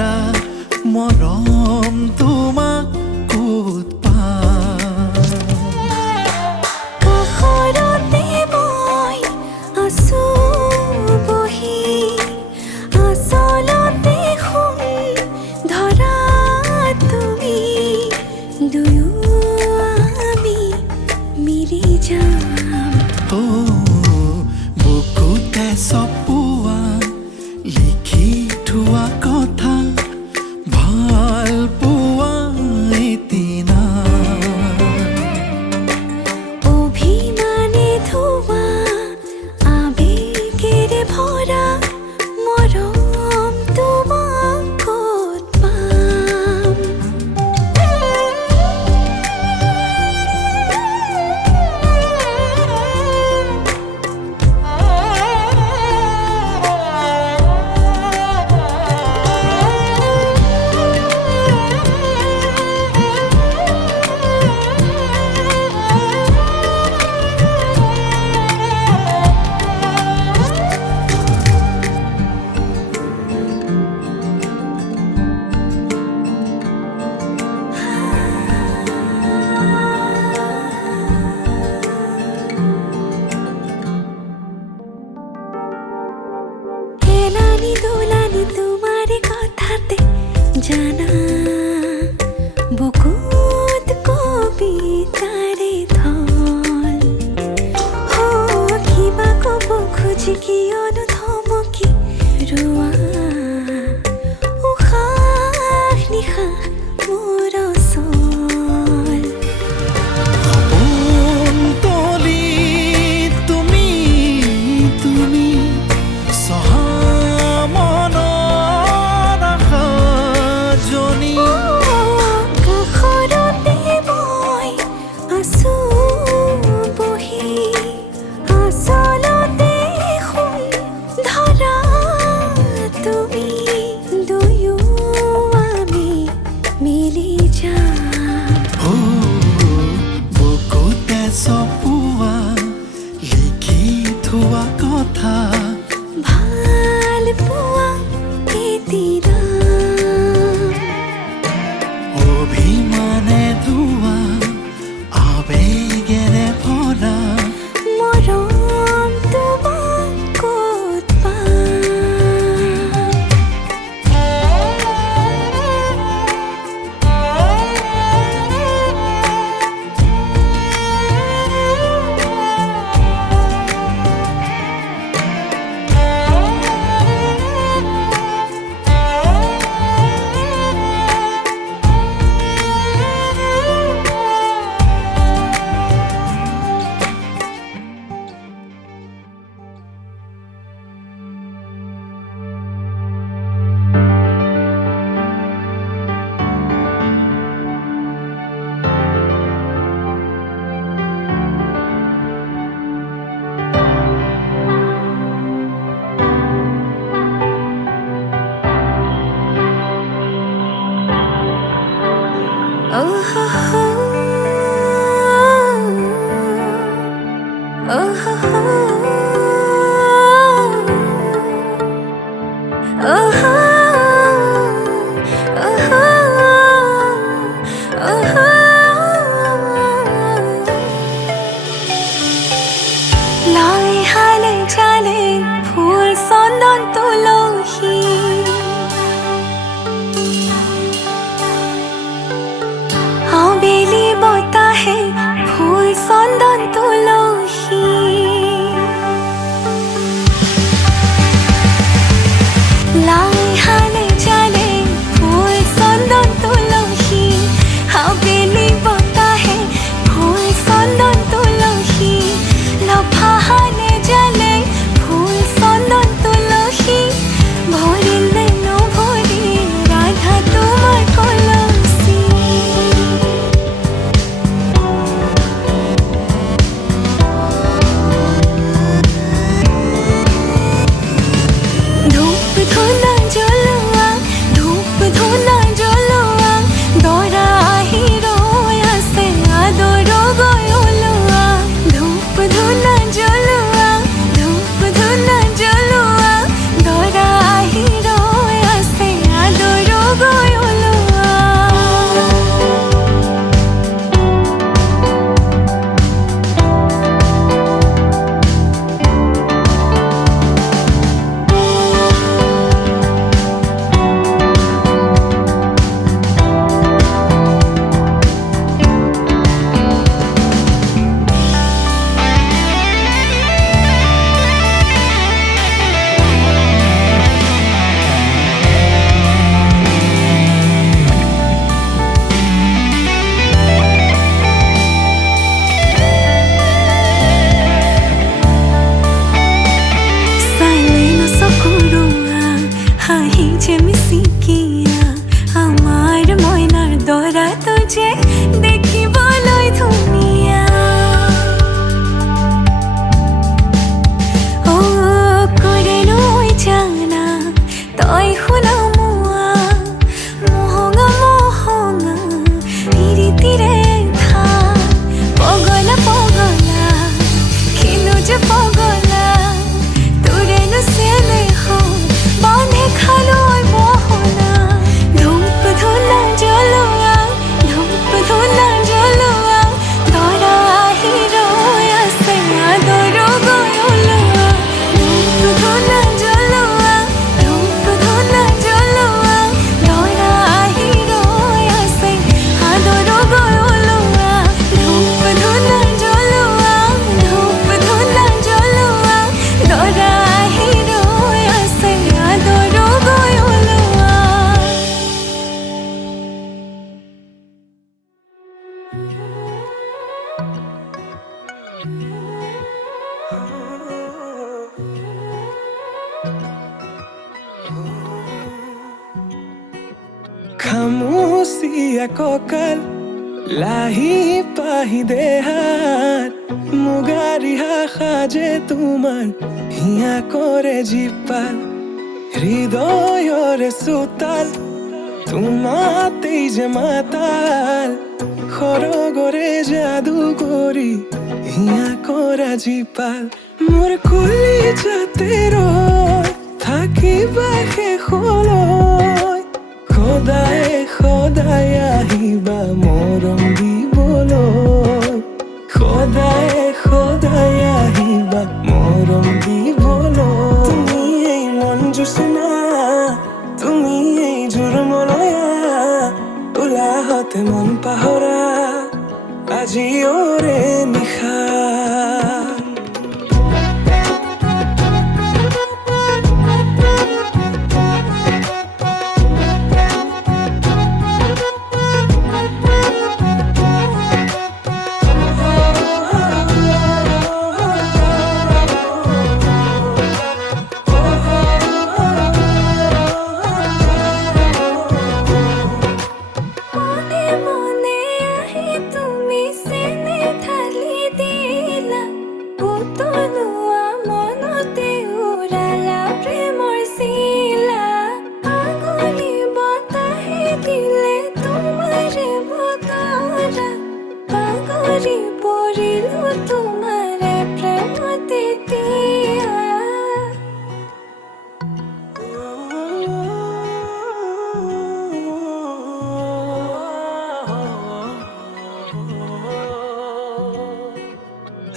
ভৰা মৰম তোমাক ক'ত পাম। কাষৰতে মই আছো বহি, আচলতে শুন ধৰা তুমি, দুয়ো আমি মিলি যাম। বুকুতে চপোৱা লিখি থোৱা কথা ভাল পোৱা এদিনা, অভিমানে ধোৱা আবেগেৰে ভৰা মৰম তোমাক ক'ত পাম। হেলানি দোলানি তোমাৰ কথাতে জানা, বুকুত কবিতাৰে থল। কিবা ক'ব খুজি কিয়নো থমকি ৰোৱা, উশাহ নিশাহ মোৰ অচল। সপোন তলি তুমি তুমি চহা মনৰ আশাজনী, কাষৰতে মই আছো বহি, আচলতে শুন ধৰা তুমি, দুয়ো আমি মিলি যাম। বুকুতে চপোৱা লিখি থোৱা কথা ভাল পোৱা এদিনা, অভিমানে ধোৱা আবেগেৰে ভৰা মৰম তোমাক ক'ত লয় হালে চালে ফুল চন্দন তুলসী, আবেলি বতাহে ফুল চন্দন তুলসী, লয় হালে চালে ফুল চন্দন তুলসী, আবেলি বতাহে ফুল চন্দন তুলসী, লফাহানি খামুচিয়া কঁকাল লাহি পাহি দেহাত মুগাৰিহা সাজে তোমাৰ হিয়া কৰে জীপাল হৃদয়ৰে চোতাল তোমাতেই যে মাতাল সৰগৰে যাদু কৰি হিয়া কৰা জীপাল মোৰ কলিজাতে ৰয় থাকিবা শেষলৈ সদায় সদায় আহিবা মৰম দিবলৈ সদায় সদায় আহিবা মৰম দিবলৈ তুমি এই মন জোচনা তুমি এই জোৰমলয়া উলাহতে মন পাহৰা আজি ওৰে নিশা মনে মনে আহি তুমি চেনে ঢালি দিলা উতলোৱা মনতে উৰালা প্ৰেমৰ চিলা আঙুলি বতাহে দিলে তোমাৰে বতৰা পাগৰি পৰিলো তোমাৰে প্ৰেমতে দিয়া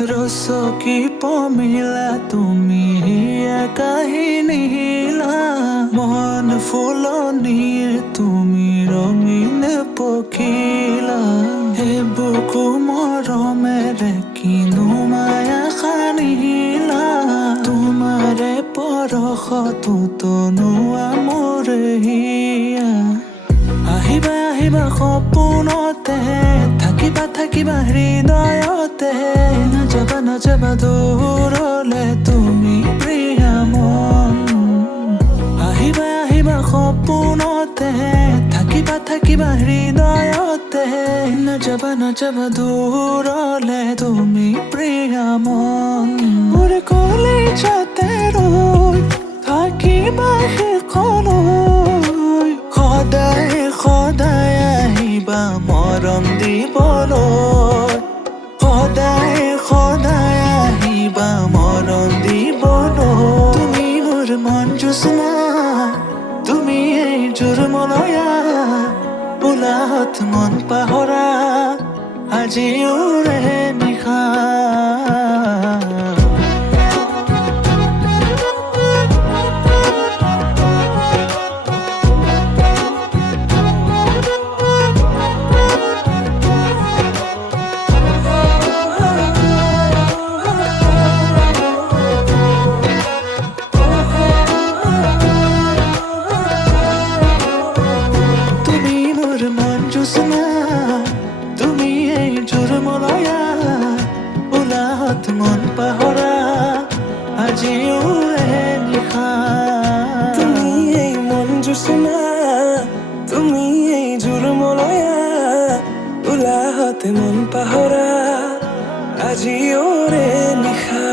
ৰচকী পমিলা তুমি কাহিনী হিলা মন ফুলনিৰ তুমি ৰঙীন পখিলা হে বুকু মৰমেৰে কিনো মায়া সানিলা তোমাৰে পৰশতো তনুৱা মোৰ হিয়া আহিবা আহিবা সপোনতে থাকিবা থাকিবা হৃদয়তে নাযাবা নাযাবা দূৰলে তুমি প্ৰিয়া মন আহিবা আহিবা সপোনতে থাকিবা থাকিবা হৃদয়তে নাযাবা নাযাবা দূৰলে তুমি প্ৰিয়া মন মোৰ কলিজাতে ৰৈ থাকিবা শেষলৈ সদায় সদায় আহিবা মৰম দিবলৈ সদায় সদায় আহিবা মৰম দিবলৈ তুমি মোৰ মন জোচনা তুমি এই জোৰমলয়া উলাহত মন পাহৰা আজি ওৰে নিশা তুমি মোৰ মন জোচনা তুমি এই জোৰমলয়া উলাহত মন পাহৰা আজি ওৰে নিশা তুমি এই মন জোচনা তুমি এই জোৰমলয়া উলাহতে মন পাহৰা আজি ওৰে নিশা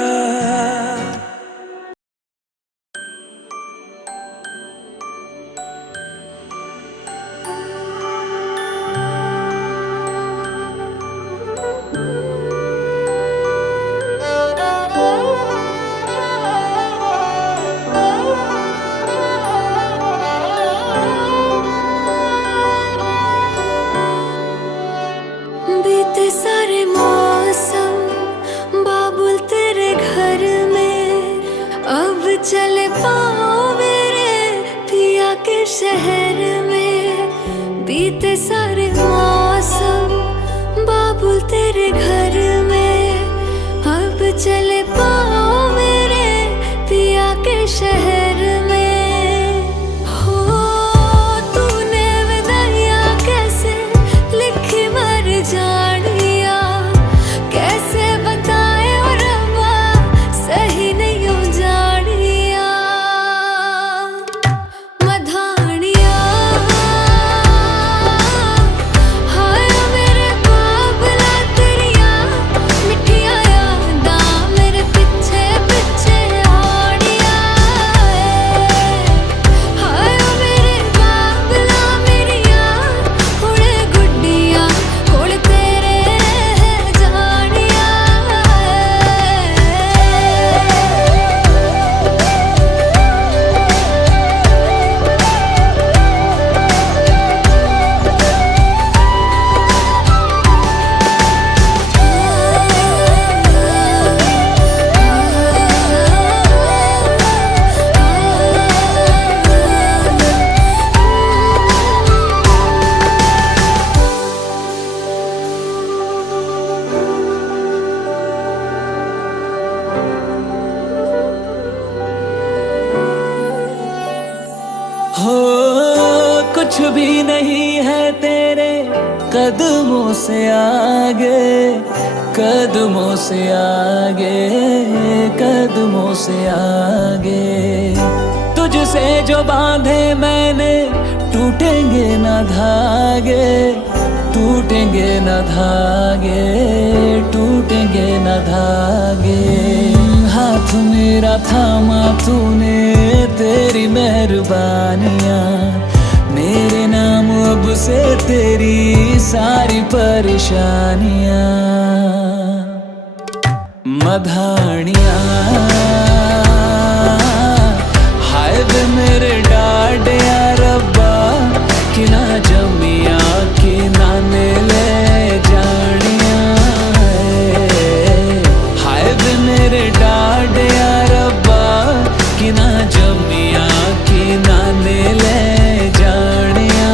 बीते सारे मौसम बाबुल तेरे घर में अब चले पाओ मेरे पिया के शहर में बीते सारे मौसम बाबुल तेरे घर में अब चले पाओ मेरे पिया के शहर में हो तूने विदाइयां कैसे लिखी मर जानिया कैसे बताए और कुछ भी नहीं है तेरे कदमों से आगे, कदमों से आगे, कदमों से आगे। तुझसे जो बांधे मैंने टूटेंगे न धागे, टूटेंगे न धागे, टूटेंगे न धागे। हाथ मेरा थामा तूने, तेरी मेहरबानियाँ मेरे नाम अब से तेरी सारी परेशानियाँ। मधानियाँ हाय वे मेरे डाडिया रब्बा, कि ना जमिया कि ना ने ले जानिया। हाय वे मेरे डाडिया रब्बा, कि ना जमिया कि ना ने ले जानिया।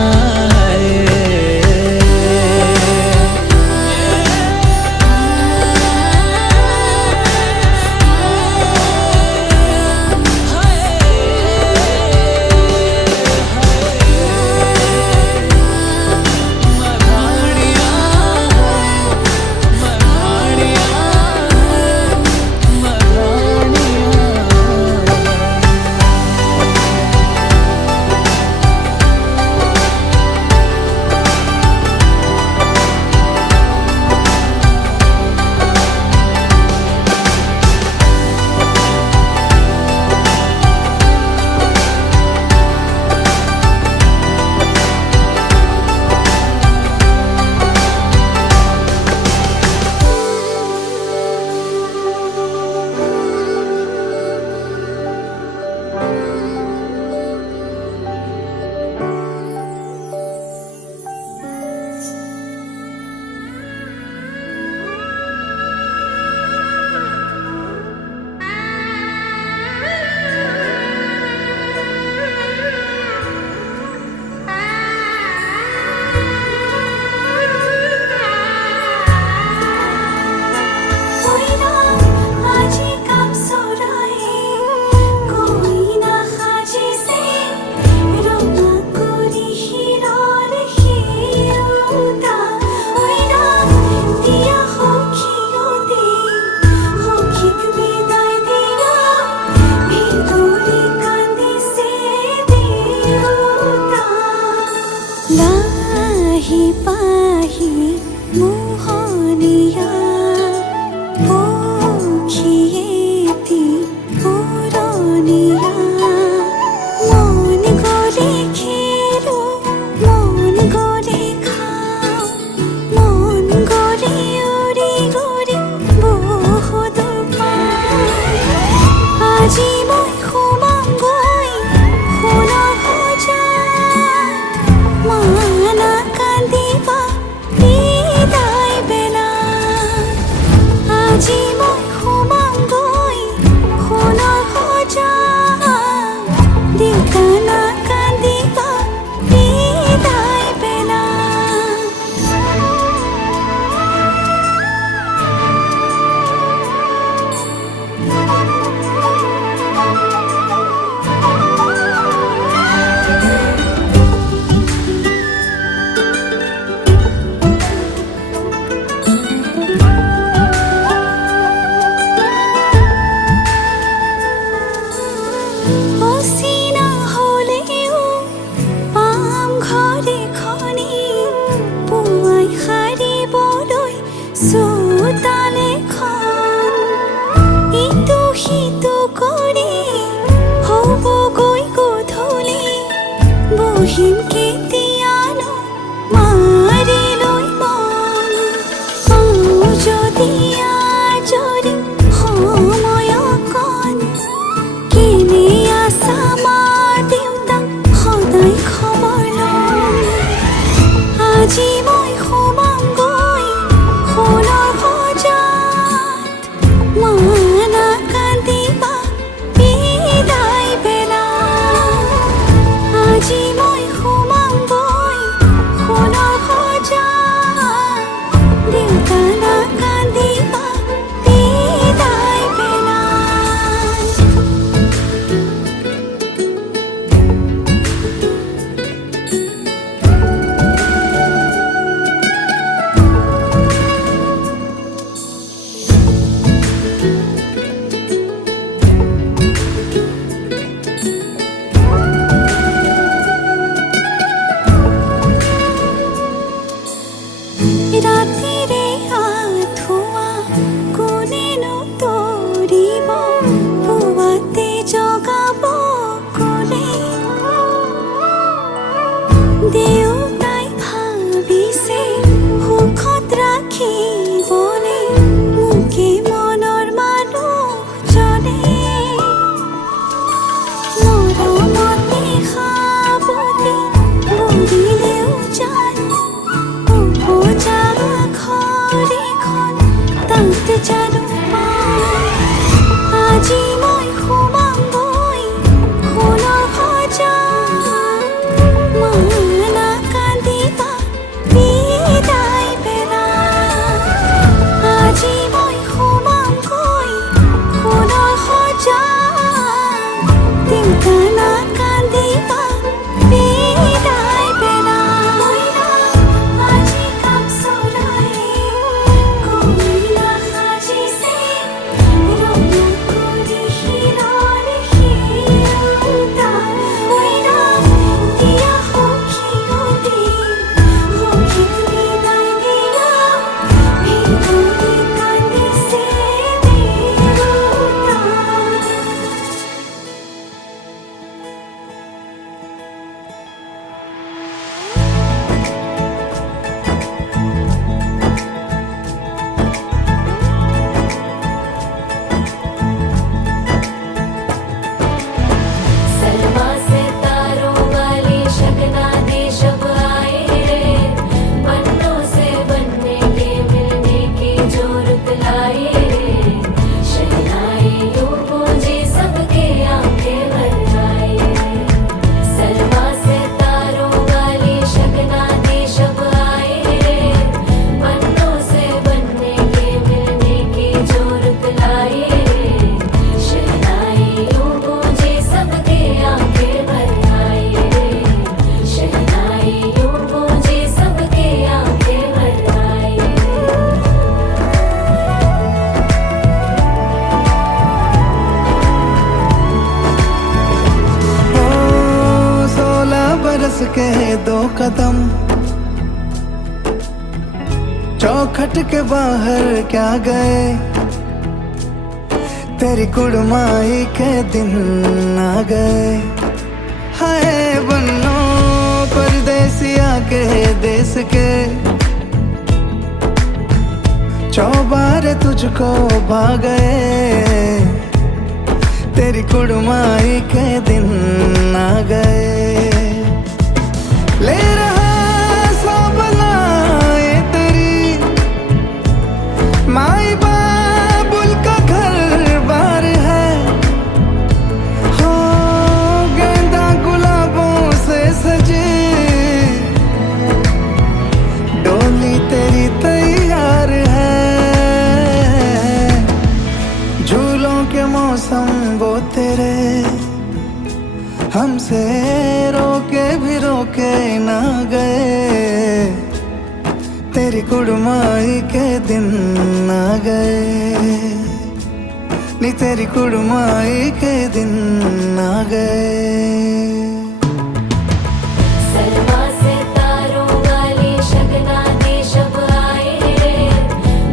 আজি মই সোমামগৈ সোণৰ সজাত মানা কান্দিবা বিদায় বেলা আজি মই সোমামগৈ সোণৰ সজাত তিনটানা কান্দিবা বিদায় বেলা আজি কাম চৰাই কইনা সাজিছে ৰঙা কৰি শিৰৰ শিৰোতা দিয়া সখী সখীক বিদায় দিয়া ভিতৰি কান্দিছে দেউতা सलमा से तारों वाली शगना दे शब आए रे पन्नों से बनने के मिलने की जो रुत लाए रे शहनाई यूं गूंजे सबके आंखें भर आए सलमा से तारों वाली शगना दे शब आए रे पन्नों से बनने के मिलने की जो रुत लाए रे शहनाई यूं गूंजे सबके आंखें भर आए शहनाई यूं गूंजे सबके आंखें भर आए ओ 16 बरस के 2 कदम चौखट के बाहर क्या गए तेरी कुड़माई के दिन आ गए हाय बन्नो परदेसिया के देश के चौबारे तुझको भा गए तेरी कुड़माई के दिन आ गए ले रहा सब लाए तेरी माई बाबुल का घर बार है हो गेंदा गुलाबों से सजे डोली तेरी तैयार है झूलों के मौसम वो तेरे हमसे रोके भी रोके ना गए तेरी कुड़माई के दिन आ गए नी तेरी कुड़माई के दिन आ गए सलमा से तारों वाली शगना दे शब आए रे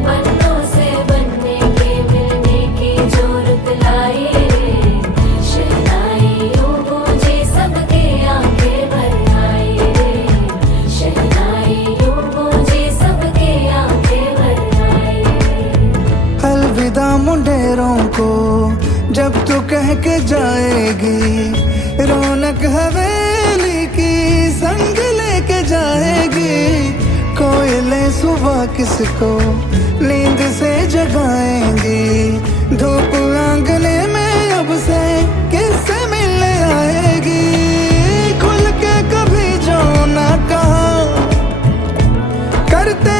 पन्नों से बनने के मिलने की जो रुत लाए रे शहनाई यूं गूंजे सबके आंखें भर आए शहनाई यूं गूंजे सबके आंखें भर आए अलविदा मुंडेरों को जब तू कह के जाएगी रौनक हवेली की संग लेके जाएगी कोयले सुबह किसको नींद से जगाएंगी धूप आंगने में अब से किससे मिलने आएगी खुल के कभी जो ना कहा करते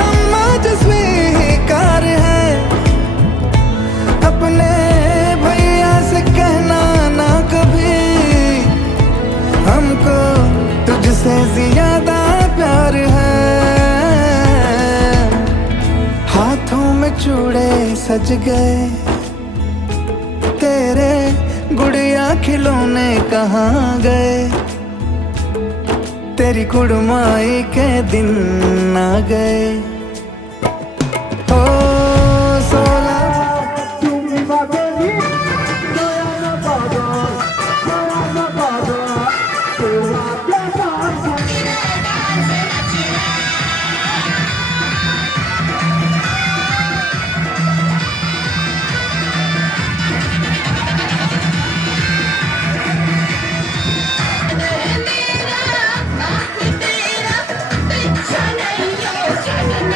हम आज स्वीकार है अपने भैया से कहना ना कभी हमको तुझसे ज्यादा प्यार है हाथों में चूड़े सज गए तेरे गुड़िया खिलौने कहाँ गए तेरी कुड़माई के दिन आ गए ओ 16 तेरा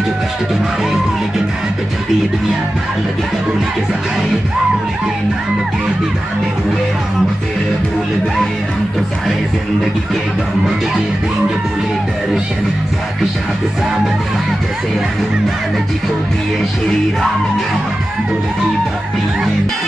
के जो कष्ट तुम्हारे भूले के नाम पे चलती है दुनिया लगेगा बोले के सहारे बोले के नाम के दीवाने हुए हम फिर भूल गए हम तो सारे जिंदगी के गम तुझे देंगे बोले दर्शन साक्षात सामने जैसे हनुमान जी को दिए श्री राम ने बोले की भक्ति में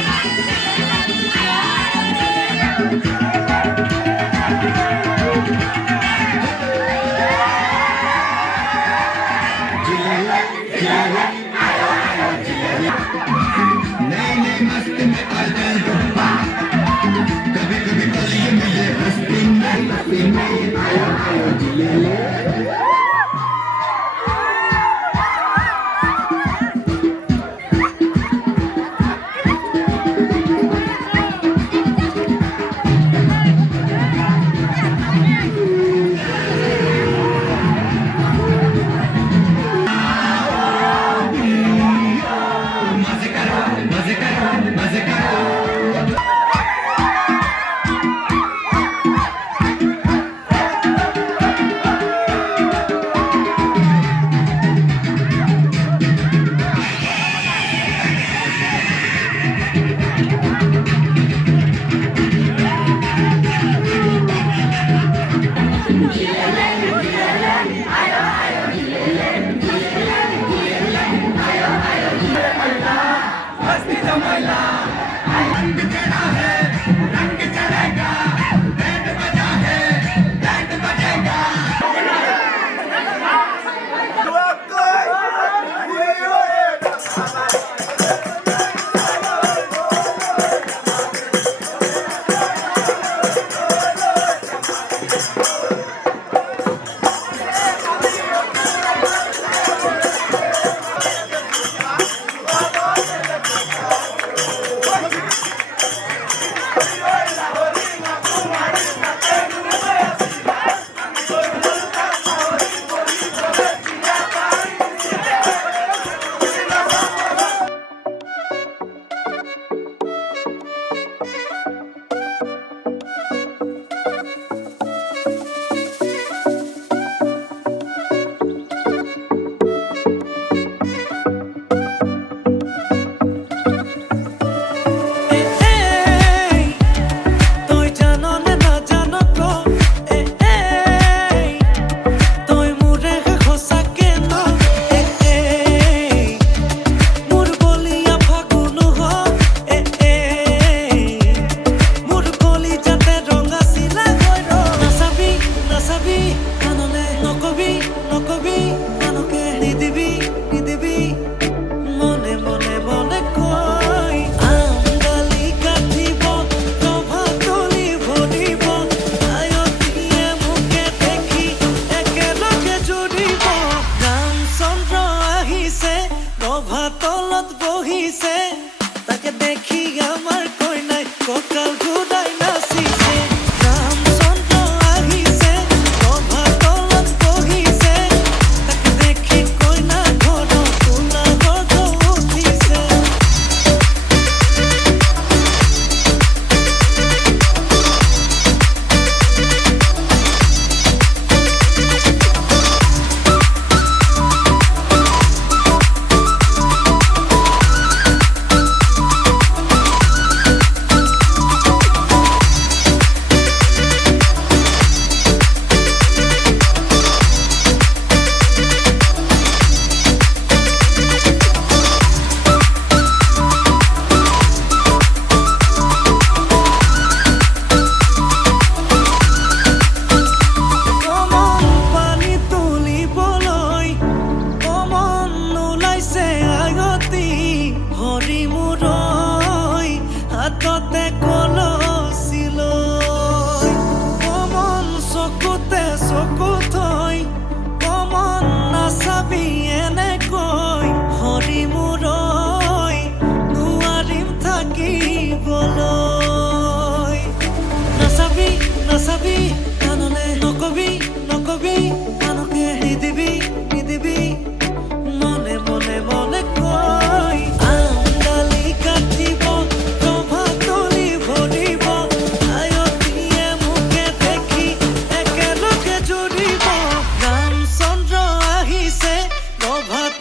শোভা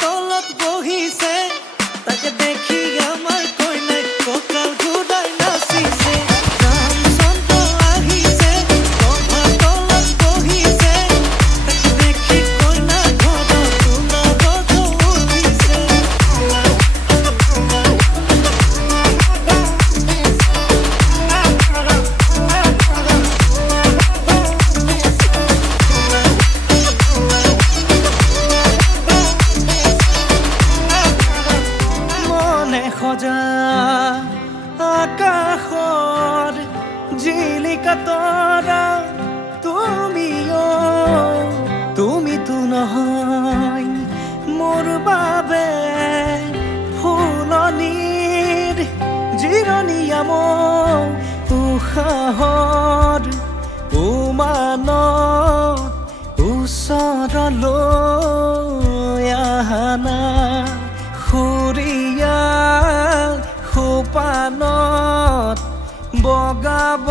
মোৰ বাবে ফুলনিৰ জিৰণীয়া মোৰ উশাহৰ উমানত ওচৰলৈ আহানা সুৰীয়া সোপানত বগাব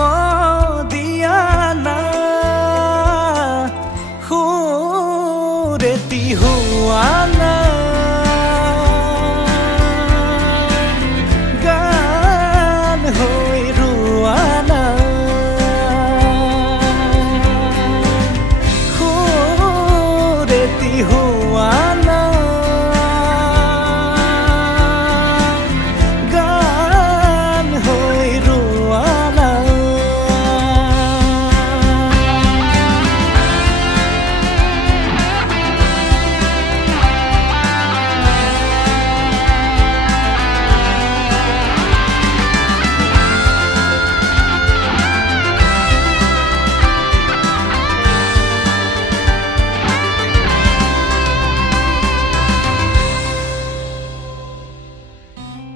দিয়া না সুৰেতি হোৱা না গান হৈ ৰোৱা না সুৰেতি হোৱা না গান হৈ ৰোৱা না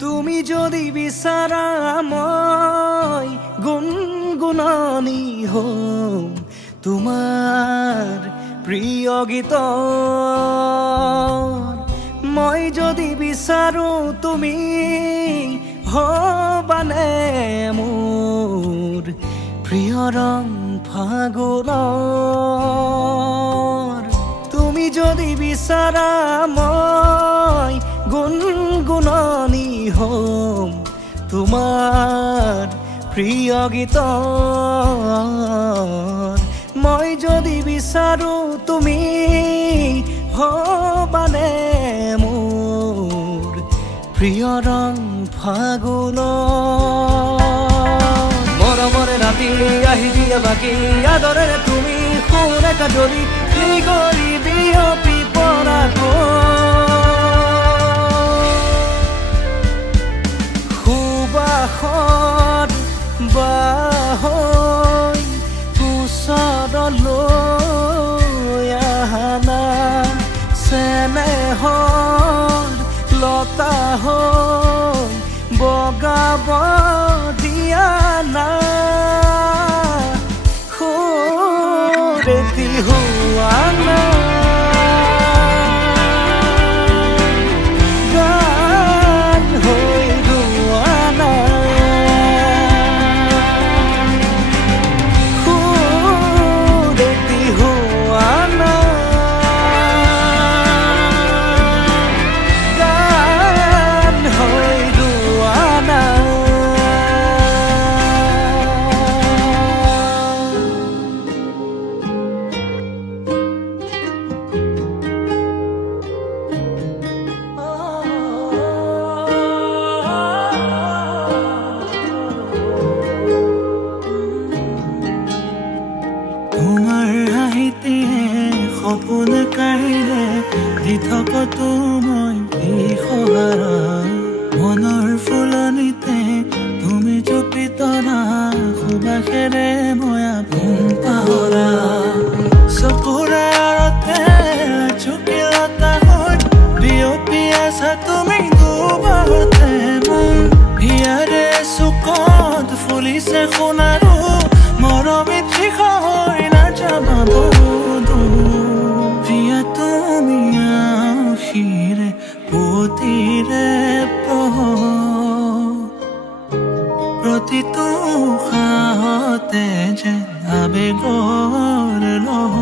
তুমি যদি বিচাৰা মই গুণগুণনি হম তোমাৰ প্ৰিয় গীত মই যদি বিচাৰো তুমি হবানে মোৰ প্ৰিয় ৰং ফাগুনৰ তুমি যদি বিচাৰা মই গুণগুণনি হম তোমাৰ প্ৰিয় গীত মই যদি বিচাৰো তুমি হবানে মোৰ প্ৰিয় ৰং ফাগুনৰ মৰমৰে ৰাতি আহি দিয়া বাকী আদৰেৰে তুমি সোণে কাজলি কৰি বিয়পি সুবাসত বাহৈ ওচৰলৈ আহানা চেনেহৰ লতা হৈ বগাব দিয়া না সুৰেতি হোৱা না গান হৈ ৰোৱা না সুৰেতি হোৱা না গান হৈ ৰোৱা না তোমাৰ হাঁহিতে সপোন কাঢ়িলে দি থকতো মই বিহহাৰা মনৰ ফুলনিতে তুমি জুপি তৰা সুবাসেৰে মই আপোন পাহৰা চকুৰে আৰতে চুকিলতা হৈ বিয়পি আছা তুমি দুবাৰতে মোৰ হিয়াৰে চুকত ফুলিছে সোণাৰু মৰমিত হৈ নাযাবা বহুদূৰ প্ৰিয়া তুমি আশিৰে পুতিৰে প্ৰতিটো উশাহতে যে আবেগৰ লহ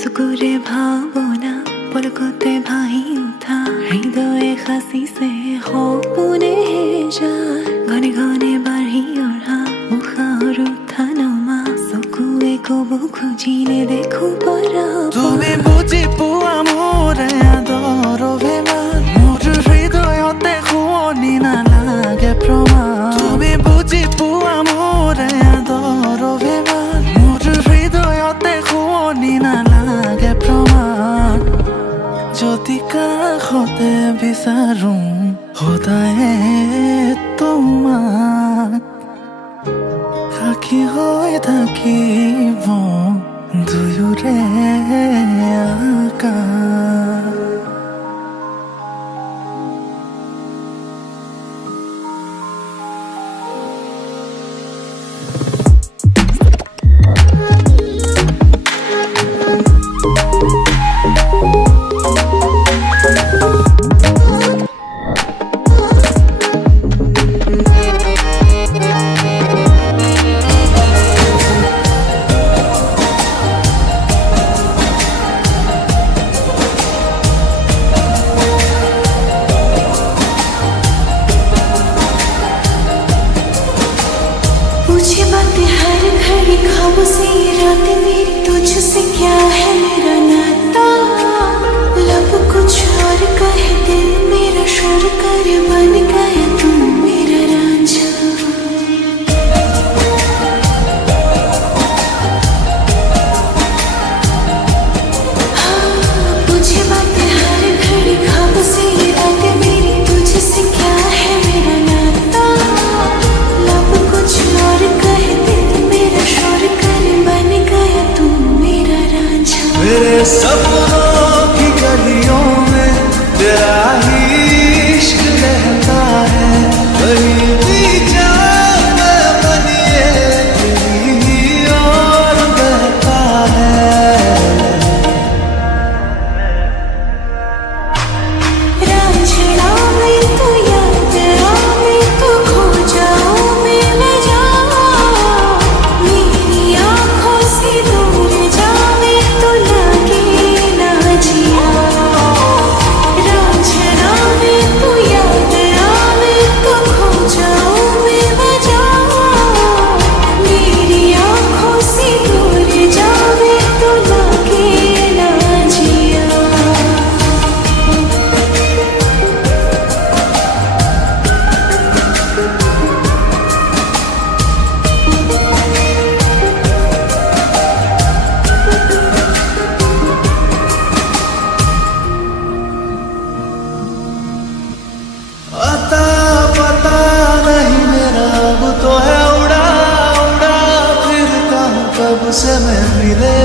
চকুৰে ভাৱনা পলকতে ভাহি উঠা হৃদয়ে সাঁচিছে সপোনে যায় ঘনে ঘনে বাঢ়ি অহা উশাহৰ উঠা নমা চকুৱে ক'ব খুজিলে দেখো পৰা হাজাৰো সদায়ে তোমাক সাক্ষী হৈ থাকিব দুয়োৰে আকাশ। पूछे बातें हर घड़ी ख्वाबों से ये रातें मेरी तुझसे क्या है मेरा नाता। लब कुछ और कहे दिल मेरा शोर करे बन गया तुम मेरा रांझा। हाँ, पूछे बातें हर घड़ी ख्वाबों से ये रातें मेरी तुझसे क्या है मेरा नाता। लब कुछ और कहे दिल मेरा शोर करे बन गया तू मेरा रांझा। मेरे सपनों की गलियों में तेरा ही इश्क रहता है। कहीं भी जाऊं मैं बनिए तेरी ही ओर बहता है। रांझड़ा में तू याद आवे तो खो जाऊं मैं वजह। मेरी आँखों से दूर जावे तो लगे ना जिया। रांझड़ा में तू याद आवे तो खो जाऊं मैं वजह। मेरी आँखों से दूर जावे तो लगे ना जिया। अता पता नहीं मेरा अब तो है उड़ा उड़ा फिरता हूँ कब से मैं मिले